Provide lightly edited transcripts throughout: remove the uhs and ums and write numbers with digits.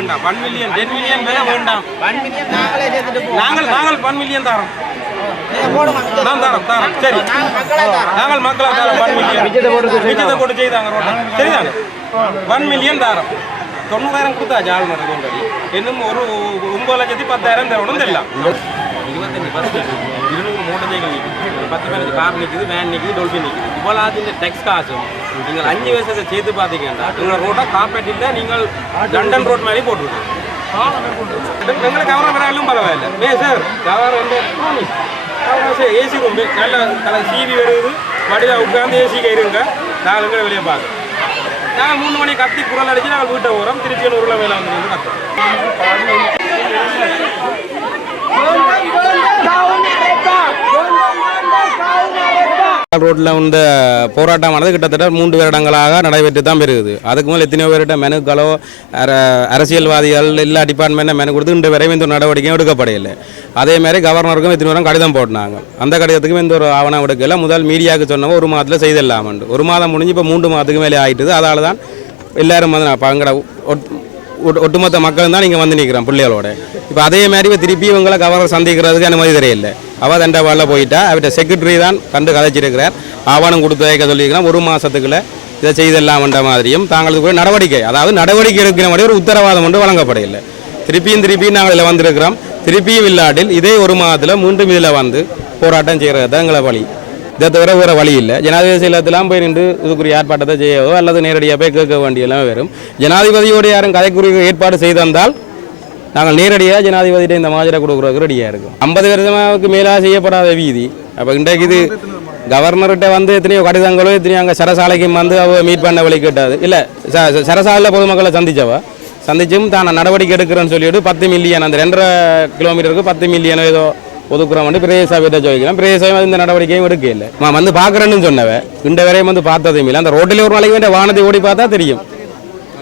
வேண்டாம் 1 million 10 million விலை வேண்டாம் 1 மில்லியன் நாங்கள் 1 மில்லியன் தரோம் தரோம் சரி நாங்கள் மக்களாக தரோம் 1 மில்லியன் மிச்சத்தை போட்டு செய்தாங்க ரோட்டை சரிதானே 1 மில்லியன் தரோம் 90,000 கொடுத்தாச்சு ஆளுநர் கொண்டடி இன்னும் ஒரு 9,10,000 தரணும் தெரியலாம் 25 பஸ் 200 மோட்டர் சைக்கிள் நிற்குது 10 கார் நிற்குது வேன் நிற்குது டொல்பின் நிற்குது இவ்வளோ இந்த டெக்ஸ் காசும் நீங்கள் 5 வருஷத்தை சேர்த்து பார்த்தீங்கன்னா எங்கள் ரோட்டை காப்பேட் இல்லை நீங்கள் லண்டன் ரோட் மாதிரி போட்டுருக்கோம் எங்களை கவரம் வராலும் பரவாயில்ல சார் கவரம் ஏசி ரூம் நல்ல சீவி வருது வடிவாக உட்காந்து ஏசி கயிறுங்க நாங்கள் எங்களை வெளியே பார்க்குறோம் நாங்கள் 3 மணி கத்தி குரல் அடிச்சு நாங்கள் வீட்டை போகிறோம் திருச்சி ஊரில் வேலை வந்து கத்துறோம் ரோட்டில் இந்த போராட்டமானது கிட்டத்தட்ட 3 வருடங்களாக நடைபெற்று தான் பெறுகிறது. அதுக்கு மேலே எத்தனையோ பேர்கிட்ட மெனுக்களோ அரசியல்வாதிகள் எல்லா டிபார்ட்மெண்ட்டும் மெனு கொடுத்து இந்த வரையும் எந்த ஒரு நடவடிக்கையும் எடுக்கப்படையில்லை. அதேமாதிரி கவர்னருக்கும் எத்தனை பேரும் கடிதம் போட்டாங்க. அந்த கடிதத்துக்கும் எந்த ஒரு ஆவணம் எடுக்கல. முதல் மீடியாவுக்கு சொன்னவோ 1 மாதத்தில் செய்திடலாமண்டு 1 மாதம் முடிஞ்சு இப்போ 3 மாதத்துக்கு மேலே ஆகிட்டுது. அதால் தான் எல்லோரும் வந்து எங்களோட ஒட்டுமொத்த மக்களும் தான் நீங்கள் வந்து நிற்கிறோம் பிள்ளைகளோட. இப்போ அதே மாதிரி இப்போ திருப்பி இவங்களை கவர்னர் சந்திக்கிறதுக்கு அனுமதி தெரியல. அவள் தண்டவாளில் போயிட்டா அவர்கிட்ட செக்ரட்டரி தான் கண்டு கதைச்சிருக்கிறார். ஆவணம் கொடுத்து வைக்க சொல்லியிருக்கிறோம் 1 மாதத்துக்குள்ள இதை செய்தெல்லாம்ன்ற மாதிரியும் தாங்களுக்கு கூட நடவடிக்கை அதாவது நடவடிக்கை எடுக்கிற மாதிரி ஒரு உத்தரவாதம் ஒன்று வழங்கப்படையில்லை. திருப்பியும் நாங்கள் இதில் வந்திருக்கிறோம். திருப்பியும் இல்லாட்டில் இதே 1 மாதத்தில் மீண்டும் இதில் வந்து போராட்டம் செய்கிறது தான் எங்களை வழி. இதை தவிர வேறு வழி இல்லை. ஜனாதிபதி செயலகத்திலாம் போய் நின்று இதுக்குரிய ஏற்பாட்டத்தை செய்யவோ அல்லது நேரடியாக போய் கேட்க வேண்டியெல்லாம் வரும். ஜனாதிபதியோடு யாரும் கதைக்குரிய ஏற்பாடு செய்திருந்தால் நாங்கள் நேரடியாக ஜனாதிபதியிட்ட இந்த மாதிரி கொடுக்குறதுக்கு ரெடியாக இருக்கும். 50 வருஷமாவுக்கு மேலாக செய்யப்படாத வீதி. அப்போ இன்றைக்கு இது கவர்னர்கிட்ட வந்து எத்தனையோ கடிதங்களோ எத்தனையோ அங்கே சரசாலைக்கும் வந்து அவ மீட் பண்ண வழி கேட்டாது இல்லை. சரசாலையில் பொதுமக்களை சந்திச்சும் தான் நடவடிக்கை எடுக்கிறேன்னு சொல்லிவிட்டு 10 மில்லியன் அந்த 2.5 கிலோமீட்டருக்கு 10 மில்லியன் ஏதோ ஒதுக்குறோம் வந்து பிரதேசத்தை ஜோதிக்கலாம். பிரதேசம் இந்த நடவடிக்கையும் எடுக்க இல்லை. வந்து பார்க்குறேன்னு சொன்னவன் இந்த வரையும் வந்து பார்த்ததும் இல்லை. அந்த ரோட்டில் ஒரு நாளைக்கு வேண்டிய வானத்தை ஓடி பார்த்தா தெரியும்.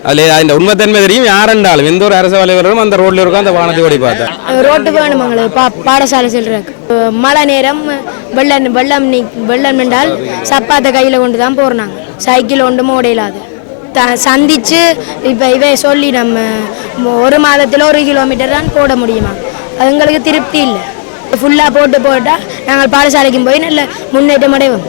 அதில் அந்த உண்மைத்தன்மை தெரியும். யாரென்றாலும் எந்த ஒரு அரசு வலைவரும் அந்த ரோட்டில் இருக்கும் அந்த வானத்தை ஓடி பார்த்தா ரோட்டு வேணும் எங்களுக்கு பாடசாலை செல்றதுக்கு. மழை நேரம் வெள்ளம் என்றால் சப்பாத்தை கையில் கொண்டு தான் போகிறாங்க. சைக்கிள் ஒன்றும் ஓடையிலாது சந்திச்சு இப்போ இவை சொல்லி நம்ம 1 மாதத்தில் 1 கிலோமீட்டர் தான் போட முடியுமா? அது எங்களுக்கு திருப்தி இல்லை. ஃபுல்லாக போட்டால் நாங்கள் பாடசாலைக்கும் போய் நல்ல முன்னேற்றம் அடைவோம்.